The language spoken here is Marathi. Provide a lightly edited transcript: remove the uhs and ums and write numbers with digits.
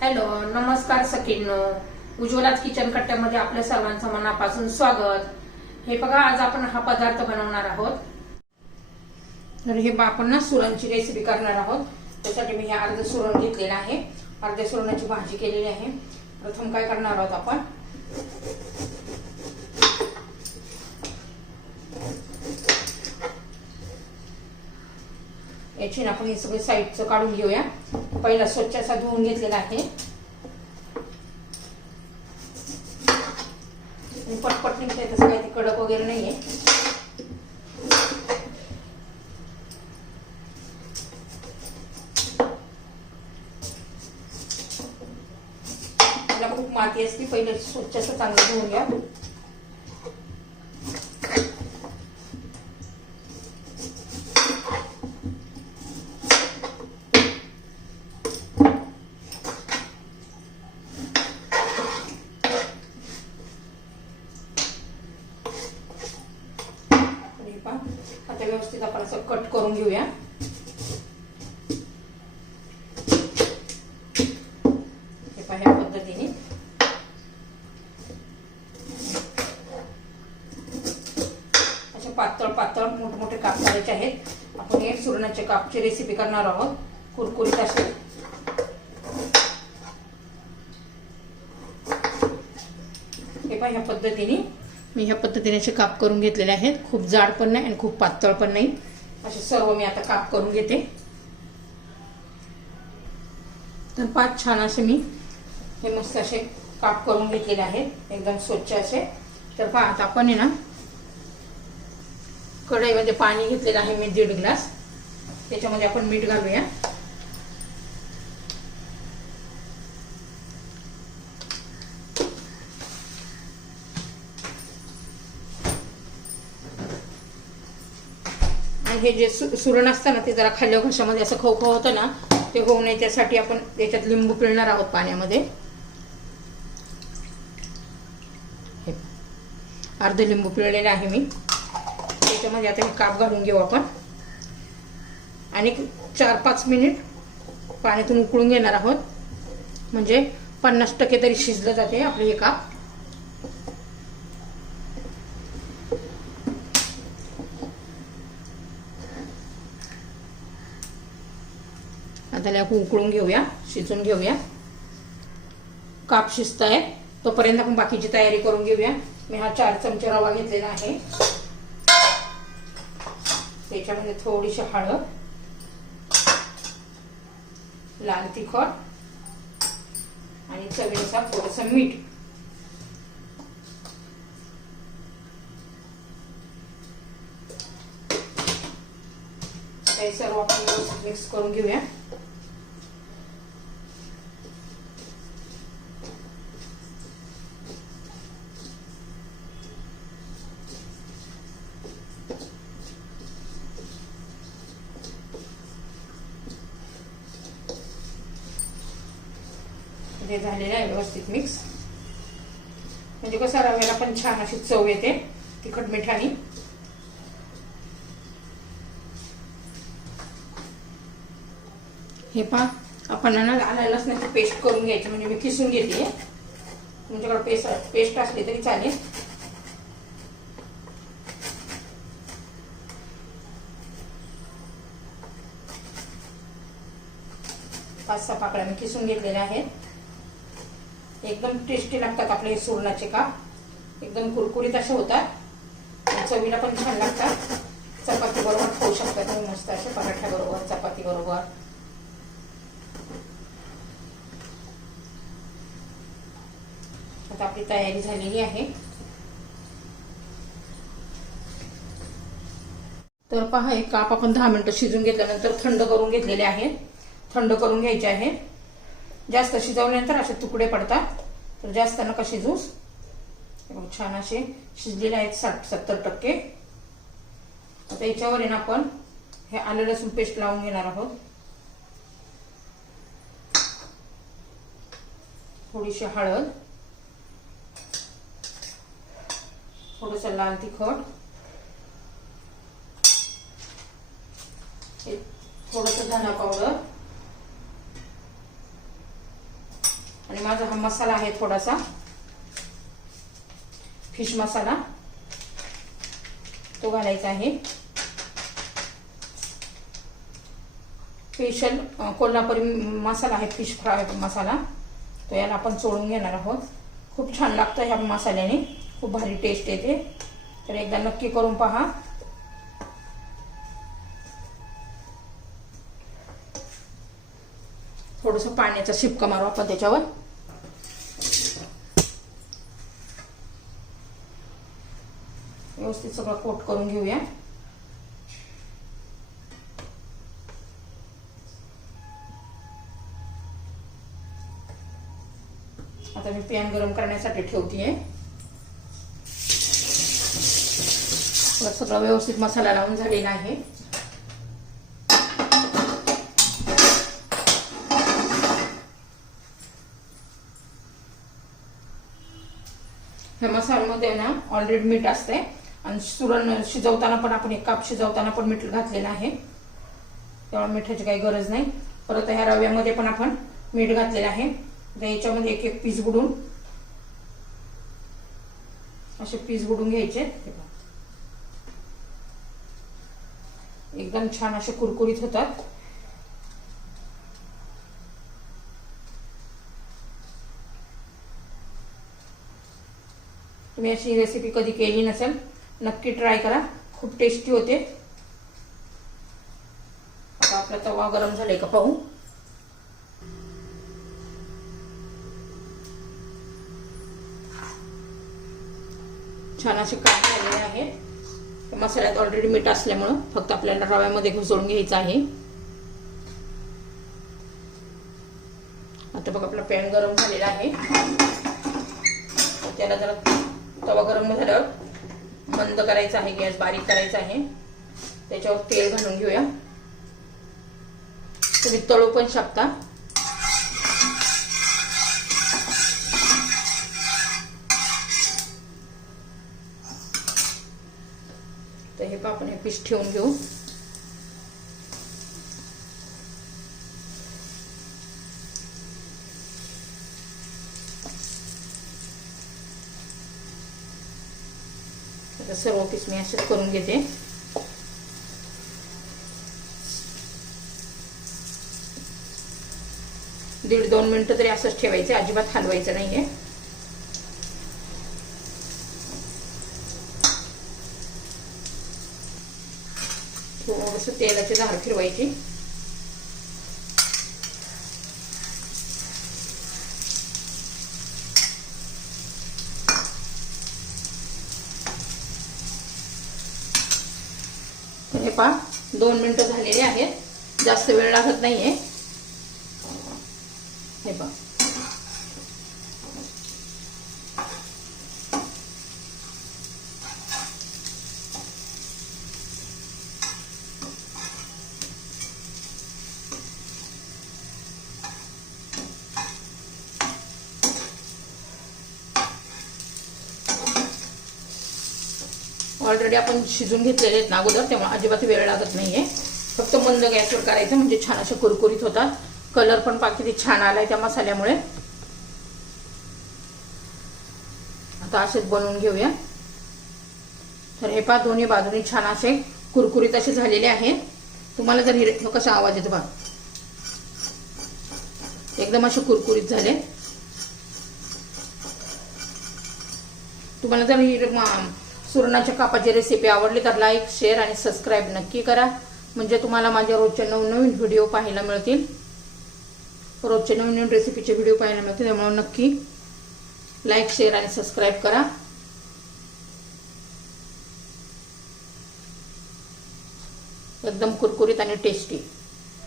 हॅलो, नमस्कार सखींनो. उज्ज्वलाच किचन कट्ट्यामध्ये आपल्या सर्वांचं मनापासून स्वागत. हे बघा, आज आपण हा पदार्थ बनवणार आहोत. तर हे आपण ना सुरणची रेसिपी करणार आहोत. त्यासाठी मी हे अर्ध सुरण घेतलेलं आहे. अर्ध्या सुरणाची भाजी केलेली आहे. प्रथम काय करणार आहोत आपण, याची आपण हे सगळे साईडचं काढून घेऊया. पहिला स्वच्छ असा धुवून घेतलेला आहे. पटपट निघतंय, तसं काही कडक वगैरे नाहीये. त्याला खूप माती असते, पहिले स्वच्छ असं चांगलं धुवून घ्या. आता व्यवस्थित आपण असं कट करून घेऊया. हे पहा, ह्या पद्धतीने अशा पातळ पातळ मोठे मोठे काप करायचे आहेत. आपण हे सुरणाच्या कापची रेसिपी करणार आहोत, कुरकुरीत असे. हे पहा, ह्या पद्धतीने मी ह्या पद्धतीने असे काप करून घेतलेले आहेत. खूप जाड पण नाही आणि खूप पातळ पण नाही, असे सर्व मी आता काप करून घेते. तर पाच छान असे मी हे मस्त असे काप करून घेतलेले आहेत, एकदम स्वच्छ असे. तर पहा, आता आपण ना कढईमध्ये पाणी घेतलेलं आहे मी 1.5 ग्लास. त्याच्यामध्ये आपण मीठ घालूया. हे जे सुरण असतं ना, ते जरा खाल्ल्या घशामध्ये असं खवखव होतं ना, ते होऊ नये त्यासाठी आपण त्याच्यात लिंबू पिळणार आहोत पाण्यामध्ये. अर्ध लिंबू पिळलेलं आहे मी. त्याच्यामध्ये आता हे काप घालून घेऊ आपण आणि 4-5 मिनिट पाण्यातून उकळून घेणार आहोत. म्हणजे 50% तरी शिजलं जाते आपले हे काप. आता याला उकळून घेऊया, शिजून घेऊया. काप शिजत आहे तोपर्यंत आपण बाकीची तयारी करून घेऊया. मी हा 4 चमचे रवा घेतलेला आहे. त्याच्यामध्ये थोडीशी हळद, लाल तिखट आणि चवीनुसार थोडंसं मीठ. हे सर्व आपण मिक्स करून घेऊया. हे झालेलं आहे व्यवस्थित मिक्स. म्हणजे कसं रव्याला पण छान अशी चव येते तिखट मिठानी. हे पहा, आपण ना आलं लसणाची पेस्ट करून घ्यायची. म्हणजे मी किसून घेते. तुमच्याकडे पेस्ट असली तरी चालेल. पाच 6 पाकळ्या मी किसून घेतलेल्या आहेत. एकदम टेस्टी लागतात आपले हे सुरणाचे काप. एकदम कुरकुरीत असे होतात, चवीला पण छान लागतात. चपाती बरोबर खाऊ शकता तुम्ही मस्त असे, पराठ्या बरोबर, चपाती बरोबर. आता आपली तयारी झालेली आहे. तर पहा, एक काप आपण 10 मिनिटं शिजून घेतल्यानंतर थंड करून घेतलेले आहेत. थंड करून घ्यायचे आहे. जास्त शिजवल्यानंतर असे तुकडे पडतात, तर जास्त नका शिजूस. छान असे शिजलेले आहेत 60-70%. आता याच्यावर आहे ना आपण हे आलं लसूण पेस्ट लावून घेणार आहोत. थोडीशी हळद, थोडंसं लाल तिखट, थोडंसं धना पावडर, आणि माझा हा मसाला आहे थोडासा फिश मसाला, तो घालायचा आहे. स्पेशल कोल्हापुरी मसाला आहे फिश फ्राय मसाला, तो याला आपण चोळून घेणार आहोत. खूप छान लागतं ह्या मसाल्याने, खूप भारी टेस्ट येते. तर एकदा नक्की करून पहा. थोडंसं पाण्याचा शिपका मारू आपण त्याच्यावर. व्यवस्थित सगळं कोट करून घेऊया. आता मी पॅन गरम करण्यासाठी ठेवतेय. सगळं व्यवस्थित मसाला लावून झालेला आहे. ह्या मसाल्यामध्ये ना ऑलरेडी मीठ असते आणि सुरण शिजवताना पण आपण एक काप शिजवताना पण मीठ घातलेलं आहे, त्यामुळे मिठाची काही गरज नाही. परत ह्या रव्यामध्ये पण आपण मीठ घातलेलं आहे. तर याच्यामध्ये एक एक पीस बुडून असे पीस बुडून घ्यायचे. एकदम छान असे कुरकुरीत होतात. तुम्ही अशी रेसिपी कधी केली नसेल, नक्की ट्राय करा, खूप टेस्टी होते. आता आपला तवा गरम झालाय का पाहू. छान असे काप झालेले आहेत. मसाल्यात ऑलरेडी मीठ असल्यामुळं फक्त आपल्याला रव्यामध्ये घुसळून घ्यायचं आहे. आता बघ आपला पॅन गरम झालेला आहे. त्याला जरा तवा गरम झाल्यावर बंद करायचा आहे, गॅस बारीक करायचा आहे. त्याच्यावर तेल घालून घेऊया. तुम्ही तळू पण शकता. तर हे आपण हे पीस ठेवून घेऊ. आता सर्व पीस मी असे करून घेते. दीड 2 मिनिटं तरी असंच ठेवायचं, अजिबात हलवायचं नाहीये. थोडंसं तेलाची धार फिरवायची. हे पहा 2 मिनिटं झालेली आहेत, जास्त वेळ लागत नाहीये. हे पहा ऑलरेडी आपण शिजून घेतलेले आहेत ना अगोदर, त्यामुळे अजिबात वेळ लागत नाहीये. फक्त मंद गॅसवर करायचं म्हणजे छान असे कुरकुरीत होतात. कलर पण पहा किती छान आलाय त्या मसाल्यामुळे. आता असेच बनवून घेऊया. तर हे पहा दोन्ही बाजूनी छान असे कुरकुरीत असे झालेले आहेत. तुम्हाला जर कसा आवाज येतो बघा, एकदम असे कुरकुरीत झाले. तुम्हाला जर सुरणाच्या कापाची रेसिपी आवडली तर लाईक, शेअर आणि सबस्क्राईब नक्की करा, म्हणजे तुम्हाला माझ्या रोजच्या नवनवीन व्हिडिओ पाहायला मिळतील. रोजचे नवीन रेसिपीचे व्हिडिओ पाहायला मिळतील, त्यामुळे नक्की लाईक, शेअर आणि सबस्क्राईब करा. एकदम कुरकुरीत आणि टेस्टी.